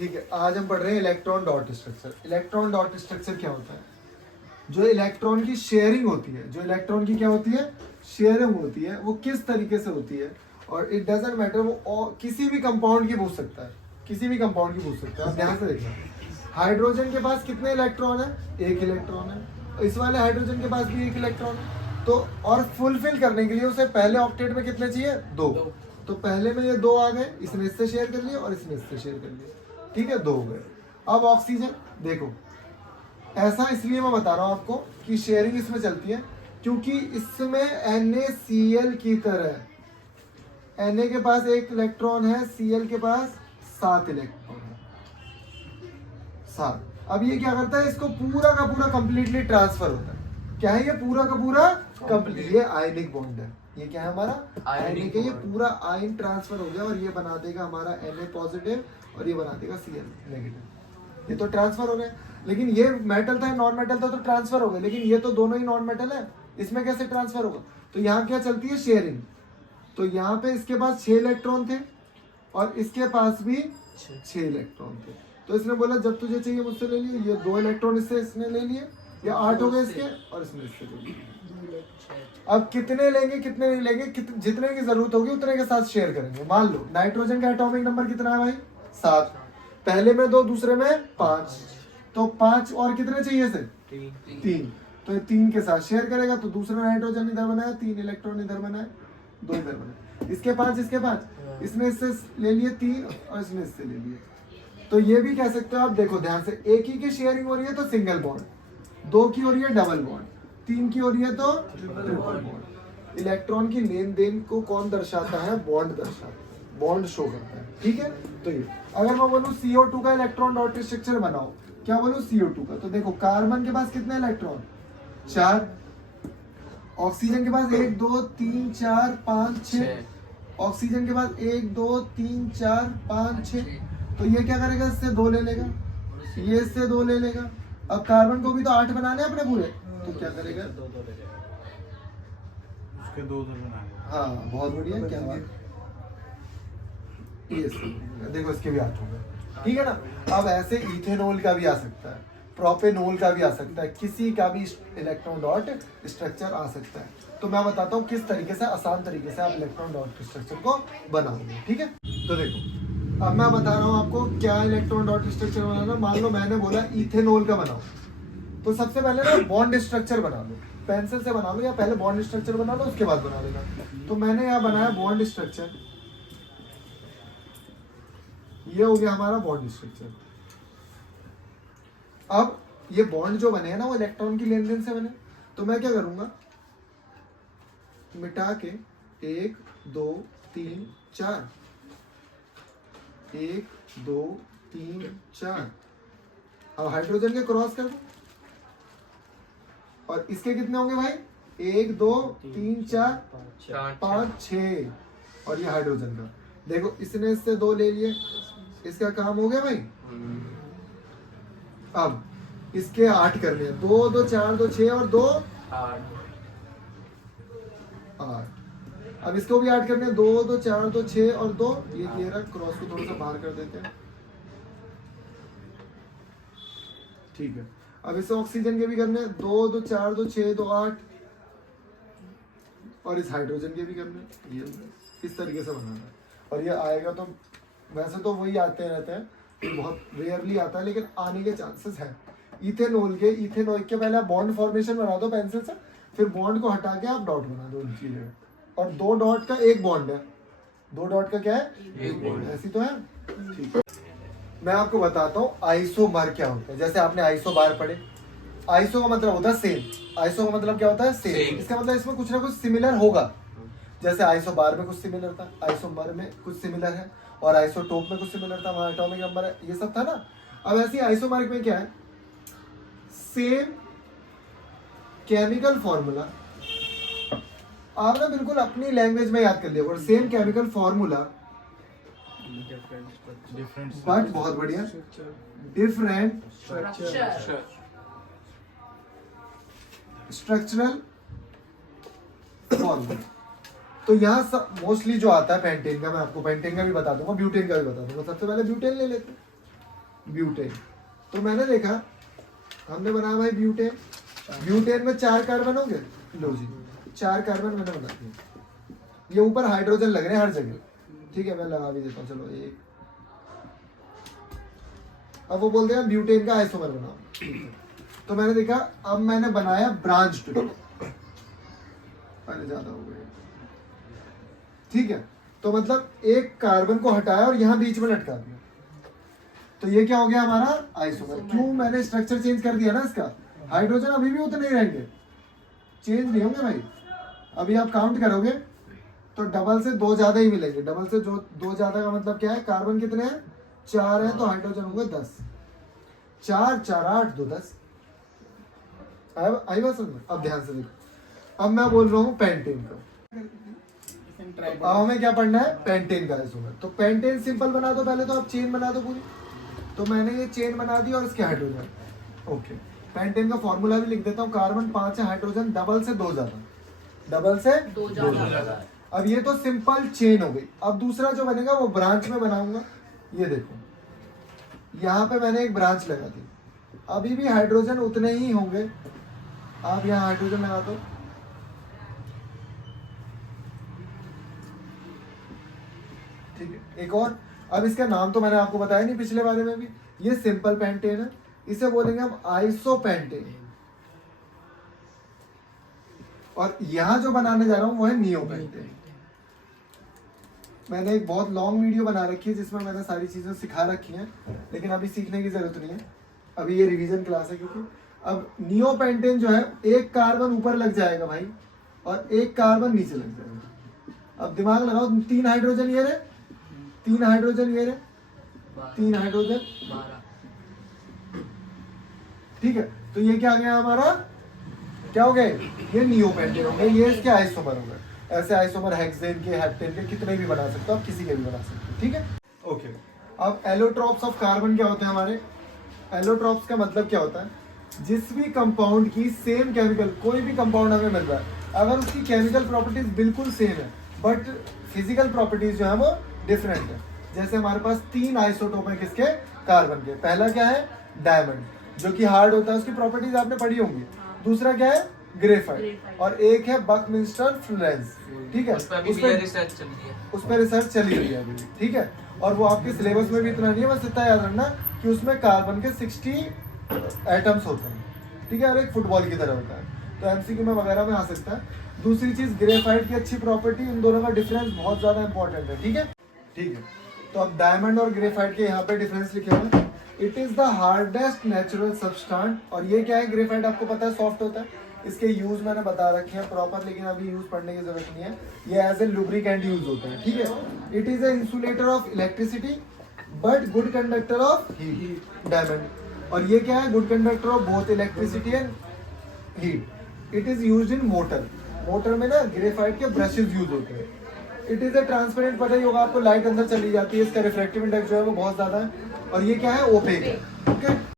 ठीक है, आज हम पढ़ रहे हैं electron dot structure. Electron dot structure क्या होता है? जो इलेक्ट्रॉन की शेयरिंग होती है, जो इलेक्ट्रॉन की क्या होती है, शेयरिंग होती है, वो किस तरीके से होती है। और इट डजंट मैटर, वो किसी भी कंपाउंड की पूछ सकता है, किसी भी कंपाउंड की पूछ सकता है। आप ध्यान से देखना, हाइड्रोजन के पास कितने इलेक्ट्रॉन है? एक इलेक्ट्रॉन है। इस वाले हाइड्रोजन के पास भी एक इलेक्ट्रॉन है। तो और फुलफिल करने के लिए उसे पहले ऑक्टेट में कितने चाहिए? दो। तो पहले में ये दो आ गए, इसने इससे शेयर कर लिया और इसने इससे शेयर कर लिया। ठीक है, दो हो गए। अब ऑक्सीजन देखो, ऐसा इसलिए मैं बता रहा हूं आपको कि शेयरिंग इसमें चलती है क्योंकि इसमें NaCl की तरह Na के पास एक इलेक्ट्रॉन है, Cl के पास 7 इलेक्ट्रॉन है, 7। अब ये क्या करता है, इसको पूरा का पूरा कंप्लीटली ट्रांसफर होता है। क्या है ये? पूरा का पूरा कंप्लीट, ये आयनिक बॉन्ड है। ये क्या है हमारा? आयनिक है। ये पूरा आयन ट्रांसफर हो गया और ये बना देगा हमारा Na पॉजिटिव और ये बना देगा Cl नेगेटिव। ये तो ट्रांसफर हो गए। लेकिन ये मेटल था, नॉन मेटल था, तो ट्रांसफर हो गए। लेकिन ये तो दोनों ही नॉन मेटल है, इसमें कैसे ट्रांसफर होगा? तो यहाँ क्या चलती है? शेयरिंग। तो यहाँ पे इसके पास 6 इलेक्ट्रॉन थे और इसके पास भी 6 इलेक्ट्रॉन थे। तो इसने बोला जब तुझे चाहिए मुझसे ले लिए। ये 2 इलेक्ट्रॉन इससे इसने ले लिए, ये 8 हो गए इसके, और इसने इससे ले लिए। अब कितने लेंगे कितने नहीं लेंगे, जितने की जरूरत होगी उतने के साथ शेयर करेंगे। मान लो नाइट्रोजन का एटॉमिक नंबर कितना है भाई? 7। पहले में 2, दूसरे में 5। तो 5 और कितने चाहिए इसे? 3। तो ये 3 के साथ शेयर करेगा। तो दूसरा नाइट्रोजन इधर बनाया, 3 इलेक्ट्रॉन इधर बनाए, 2 इधर बनाए। इसके 5, इसके 5, इसने इससे ले लिए 3 और इसने इससे ले लिए। तो ये भी कह सकते हो आप, देखो ध्यान से, एक ही की शेयरिंग हो रही है तो सिंगल बॉन्ड, 2 की हो रही है डबल बॉन्ड, 3 की हो रही है तो ट्रिपल बॉन्ड। इलेक्ट्रॉन की लेन देन को कौन दर्शाता है? बॉन्ड दर्शाता है, बॉन्ड शो करता है। ठीक है, तो ये अगर मैं बोलूं CO2 का इलेक्ट्रॉन डॉट स्ट्रक्चर बनाओ, क्या बोलूं? CO2 का। तो देखो कार्बन के पास कितने इलेक्ट्रॉन? 4। ऑक्सीजन के पास 1 2 3 4 5 6। ऑक्सीजन के पास 1 2 3 4 5 6। तो ये क्या करेगा? इससे 2 ले लेगा, ये इससे 2 ले लेगा। अब कार्बन को भी तो 8 बनाने अपने पूरे, तो क्या करेगा? उसके 2 बनाने। हाँ, बहुत बढ़िया, क्या बात। ये देखो इसके भी 8 हो गए। ठीक है ना। अब ऐसे इथेनॉल का भी आ सकता है, प्रोपेनॉल का भी आ सकता है, किसी का भी इलेक्ट्रॉन डॉट स्ट्रक्चर आ सकता है। तो मैं बताता हूँ किस तरीके से, आसान तरीके से आप इलेक्ट्रॉन डॉट स्ट्रक्चर को बनाओगे। ठीक है, तो देखो अब मैं बता रहा हूँ आपको क्या इलेक्ट्रॉन डॉट स्ट्रक्चर बनाना। मान लो मैंने बोला इथेनॉल का बनाओ, तो सबसे पहले ना बॉन्ड स्ट्रक्चर बना लो, पेंसिल से बना लो, या पहले बॉन्ड स्ट्रक्चर बना लो उसके बाद बना लेना। तो मैंने यहाँ बनाया बॉन्ड स्ट्रक्चर, ये हो गया हमारा बॉन्ड स्ट्रक्चर। अब ये बॉन्ड जो बने हैं ना, वो इलेक्ट्रॉन की लेन देन से बने। तो मैं क्या करूंगा, मिटा के 1 2 3 4, 1 2 3 4। अब हाइड्रोजन के क्रॉस कर दो, और इसके कितने होंगे भाई? 1 2 3 4 5 6। और ये हाइड्रोजन का देखो, इसने इससे 2 ले लिए, इसका काम हो गया भाई। अब इसके 8 करने हैं, 2 2 4 2 6 और 2 8। अब इसको भी 8 करने हैं, 2 2 4 2 6 और 2 ये 13। क्रॉस को थोड़ा सा बाहर कर देते हैं। ठीक है, अब इसे ऑक्सीजन के भी करने हैं, 2 2 4 2 6 2 8। और इस हाइड्रोजन के भी करने हैं। ये इस तरीके से बनाना है। और ये आएगा तो वैसे तो वही आते रहते हैं, ये बहुत रेयरली आता है, लेकिन आने के चांसेस है। इथेनॉल के पहले आप बॉन्ड फॉर्मेशन बना दो पेंसिल से, फिर बॉन्ड को हटा के आप डॉट बना दो उनकी जगह। और 2 डॉट का 1 बॉन्ड है, 2 डॉट का क्या है? 1 बॉन्ड। ऐसी तो है। ठीक है, मैं आपको बताता हूँ आइसोमर क्या होता है। जैसे आपने आइसोबार पढ़े, आइसो का मतलब होता है सेम। आइसो का मतलब क्या होता है? सेम। इसका मतलब इसमें कुछ ना कुछ सिमिलर होगा। जैसे आइसोबार में कुछ सिमिलर था, आइसोमर में कुछ सिमिलर है, और आइसोटोप में कुछ सिमिलर था, वहां एटॉमिक नंबर है, ये सब था ना। अब ऐसे आइसोमर में क्या है? सेम केमिकल फॉर्मूला, आप ना बिल्कुल अपनी लैंग्वेज में याद कर लिया, और सेम केमिकल फॉर्मूला बट बहुत बढ़िया डिफरेंट स्ट्रक्चरल फॉर्मूला। तो यहाँ सब मोस्टली जो आता है पेंटेन का, मैं आपको पेंटेन का भी बता दूंगा, ब्यूटेन का भी बता दूंगा। सबसे पहले ब्यूटेन ले लेते हैं। ब्यूटेन। तो मैंने देखा, हमने बनाया भाई ब्यूटेन, ब्यूटेन में 4 कार्बन हो गए, लो जी 4 कार्बन मैंने बना दिए। ये ऊपर हाइड्रोजन लग रहे हैं हर जगह, ठीक है मैं लगा भी देता हूँ, चलो एक। अब वो बोलते हैं ब्यूटेन का आइसोमर बनाओ, तो मैंने देखा, अब मैंने बनाया ब्रांच टू, पहले ज्यादा हो गए, ठीक है। तो मतलब एक कार्बन को हटाया और यहाँ बीच में लटका दिया, तो ये क्या हो गया हमारा आइसोमर। क्यों, मैंने स्ट्रक्चर चेंज कर दिया ना इसका, हाइड्रोजन अभी भी उतने ही रहेंगे, चेंज नहीं होंगे भाई। अभी आप काउंट करोगे तो डबल से 2 ज्यादा ही मिलेंगे, डबल से जो 2 ज्यादा का मतलब क्या है, कार्बन कितने हैं 4 है, तो हाइड्रोजन होंगे 10, 4 4 8 2 10। आई बात समझ में? अब ध्यान से देखो, अब मैं बोल रहा हूँ पेंटेन का, अब हमें क्या पढ़ना है, पेंटेन का आइसोमर। तो पेंटेन सिंपल बना दो पहले, तो आप चेन बना दो पूरी। तो मैंने ये चेन बना दी और इसके हाइड्रोजन, ओके। पेंटेन का फॉर्मूला भी लिख देता हूँ, कार्बन 5 है, हाइड्रोजन डबल से 2 ज्यादा, डबल से 2 ज्यादा। अब ये तो सिंपल चेन हो गई। अब दूसरा जो बनेगा वो ब्रांच में बनाऊंगा। ये देखो यहाँ पे मैंने एक ब्रांच लगा दी, अभी भी हाइड्रोजन उतने ही होंगे, आप यहाँ हाइड्रोजन लगा दो, ठीक है। एक और, अब इसका नाम तो मैंने आपको बताया नहीं पिछले बारे में भी, ये सिंपल पेंटेन है, इसे बोलेंगे हम आइसोपेंटेन। और यहां जो बनाने जा रहा हूं वो है नियोपेंटेन। मैंने एक बहुत लॉन्ग वीडियो बना रखी है जिसमें मैंने सारी चीजें सिखा रखी हैं, लेकिन अभी सीखने की जरूरत नहीं है, अभी ये रिवीजन क्लास है। क्योंकि अब नियोपेंटेन जो है, एक कार्बन ऊपर लग जाएगा भाई और एक कार्बन नीचे लग जाएगा। अब दिमाग लगाओ, 3 हाइड्रोजन ये रहे, 3 हाइड्रोजन ये रहे, 3 हाइड्रोजन, ठीक है। तो ये क्या आ गया हमारा, क्या हो गए, ये नियोपेंटेन हो गए, ये इसके आइसोमर हो गए। ऐसे आइसोमर हेक्सेन के, हेप्टेन के, कितने भी बना सकते हो आप, किसी के भी बना सकते हो, ठीक है, ओके। अब एलोट्रॉप्स ऑफ कार्बन क्या होते हैं हमारे, एलोट्रॉप्स का मतलब क्या होता है, जिस भी कंपाउंड की सेम केमिकल, कोई भी कंपाउंड हमें मिल रहा है, अगर उसकी केमिकल प्रॉपर्टीज बिल्कुल सेम है बट फिजिकल प्रॉपर्टीज जो है वो डिफरेंट है। जैसे हमारे पास 3 आइसोटोप है किसके, कार्बन के। पहला क्या है, डायमंड, जो कि हार्ड होता है, उसकी प्रॉपर्टीज आपने पढ़ी होंगी। दूसरा क्या है, ग्रेफाइट, और एक है बकमिंस्टर फ्लोरेंस, ठीक है, उस पर रिसर्च चली रही है अभी, ठीक है। और वो आपके सिलेबस में भी इतना नहीं है, बस इतना याद रखना कि उसमें कार्बन के 60 एटम्स होते हैं, ठीक है, और एक फुटबॉल की तरह होता है, तो एमसीक्यू में वगैरह में आ सकता है। दूसरी चीज, ग्रेफाइट की अच्छी प्रॉपर्टी, इन दोनों का डिफरेंस बहुत ज्यादा इंपॉर्टेंट है, ठीक है, ठीक है। तो अब डायमंड और ग्रेफाइट के यहाँ पे डिफरेंस लिखे हुए हैं। It is the hardest natural substance, और ये क्या है, ग्रेफाइट आपको पता है सॉफ्ट होता है। इसके यूज मैंने बता रखे हैं प्रॉपर, लेकिन अभी यूज पढ़ने की जरूरत नहीं है। ये एज ए लुब्रिकेंट यूज होता है, ठीक है। It is a insulator of electricity but good conductor of heat, diamond. और ये क्या है, good conductor of both electricity and heat. It is used in motor, motor में ना ग्रेफाइट के ब्रशेज यूज होते हैं। इट इज ए ट्रांसपेरेंट, पता ही होगा आपको, लाइट अंदर चली जाती है, इसका रिफ्रैक्टिव इंडेक्स जो है वो बहुत ज्यादा है। और ये क्या है, ओपेक है, ओके।